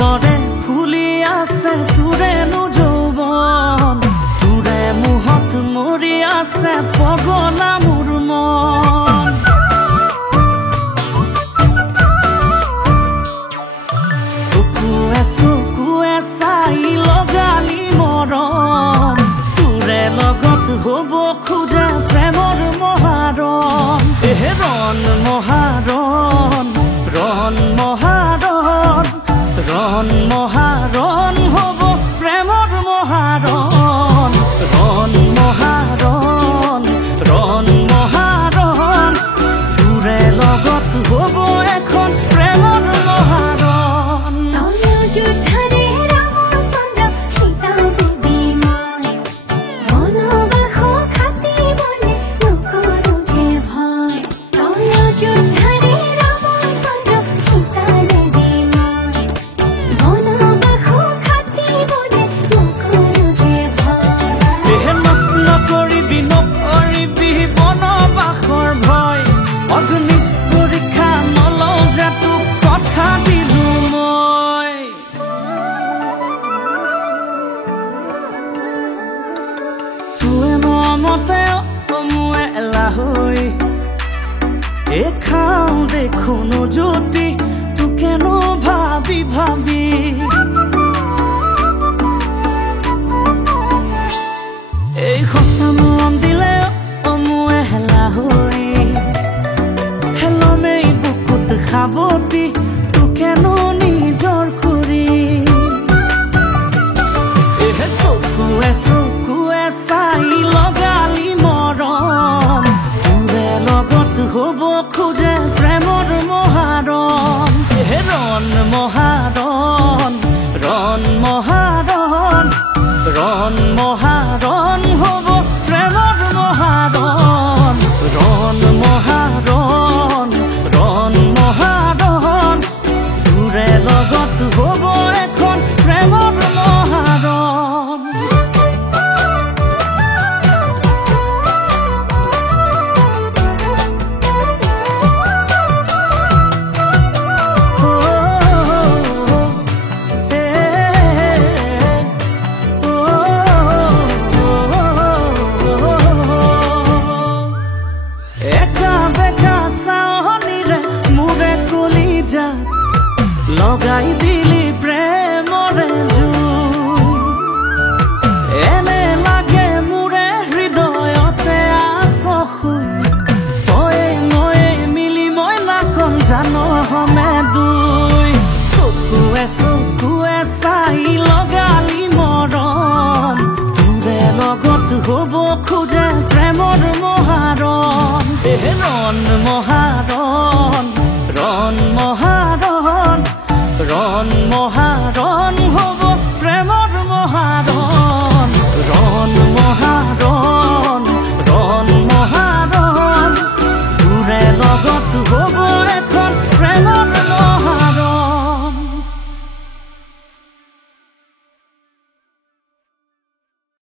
দৰে ফুলি আছে তোৰেনো যৌৱন, তোৰে মুহত মৰি আছে পগলা মোৰ মন। চকুৱে চকুৱে চাই লগালি মৰম, তোৰে লগত হ'ব খোজে প্ৰেমৰ মহাৰণ। ৰণ মহাৰণ, ৰণ মহাৰণ, ৰণ মহাৰণ হ'ব প্ৰেমৰ মহাৰণ। ৰণ মহাৰণ, ৰণ মহাৰণ, তোৰে লগত হ'ব এখন প্ৰেমৰ মহাৰণ। খাও দেখুনো জ্যোতি তু কেন ভাবি ভাবি, এই সঁচা মন দিলে মই হেলা হৈ হেলমেই বুকুত সাৱতি তু কেন নিজৰ কৰি। চকুৱে চকুৱে চাই লগালি মৰম, তোৰে লগত হ'ব খোজে প্ৰেমৰ মহাৰণ। ৰণ মহাৰণ, ৰণ মহাৰণ, ৰণ মহাৰণ হ'ব প্ৰেমৰ মহাৰণ। ৰণ মহাৰণ, ৰণ মহাৰণ, তোৰে লগত হ'ব এখন প্ৰেমৰ মহাৰণ। লগাই দিলি প্ৰেমৰে জুই, এনে লাগে মোৰে হৃদয়তে আছ শুই। তয়ে ময়ে মিলি মই নাকন জানো হমে দুই। চকুৱে চকুৱে চাই লগালি মৰম, তোৰে লগত হ'ব খোজে প্ৰেমৰ মহাৰণ। ৰণ মহাৰণ।